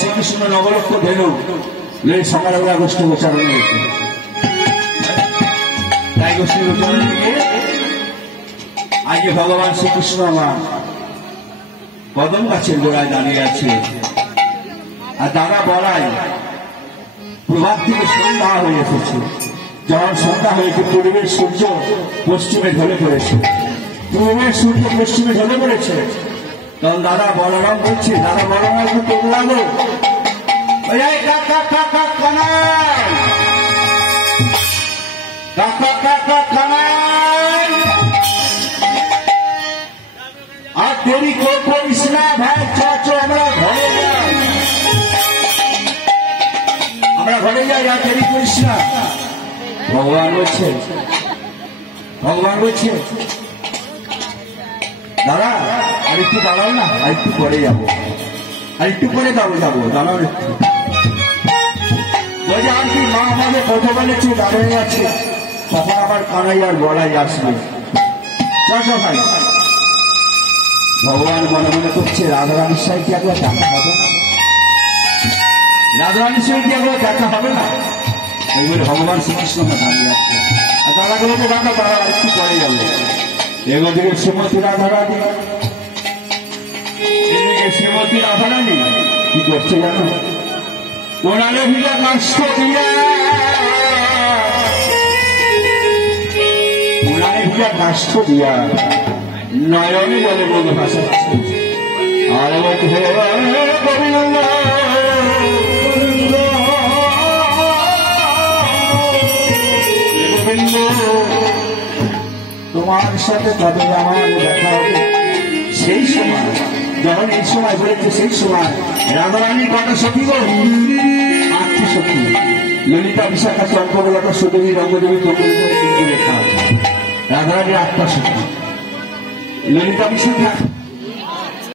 শ্রীকৃষ্ণ নবলক্ষ ধেনু সকালবেলা গোষ্ঠী উচ্চারণ হয়েছে। তাই গোষ্ঠী উচ্চারণ দিয়ে আজকে ভগবান শ্রীকৃষ্ণ আমার কদম গাছের গোড়ায় দাঁড়িয়ে আছে। আর তারা বলায় প্রভাত থেকে সন্ধ্যা হয়ে এসেছে। যখন সন্ধ্যা হয়েছে পূর্বের সূর্য পশ্চিমে ঢলে পড়েছে, পূর্বের সূর্য পশ্চিমে ঢলে পড়েছে। তখন দাদা বলরাম বলছে, দাদা বলরাম একটু তোমলাগো আর দেরি করিস না ভাই, আমরা ঘরে যাই, আমরা ঘরে যাই, আর দেরি করিস না। ভগবান বলছে দাদা আর একটু দাঁড়াও না, আর একটু পরে যাবো, আর একটু পরে যাবো দাঁড়াও একটু। বলছে আর কি মা আমাকে কত বলেছে দাঁড়িয়ে আছে, তখন আবার কানাই আর বলাই আসবে। চলো ভাই, ভগবান মনে মনে করছে রাধারানীর সাথে কি একবার দেখা হবে না, রাধারানীর সাথে কি একবার দেখা হবে না। এইবারে ভগবান শ্রীকৃষ্ণ দাঁড়িয়ে আসছে। আর দাদা বলতে দাদা তারা একটু পরে যাবে। এদিকে শ্রীমতী রাধারানী, এদিকে শ্রীমতী রাধারানী কি করছে জানো, ওনারে ভিড়ে নষ্ট দিয়া, ওনারে ভিড়ে নষ্ট দিয়া নয়নে বলে বলে ভাসাচ্ছে। আর গোবিন্দ তোমার সাথে কবে আমার দেখা হবে। সেই সময় যখন এই সময় বলেছে, সেই সময় রাধারানী কটা সখী গো, 8টি সখী, ললিতা বিশাখা চন্দ্রকলতা সুদেবী রঙ্গদেবী রেখা আছে। রাধারানীর 8টা সখী, ললিতা বিশাখা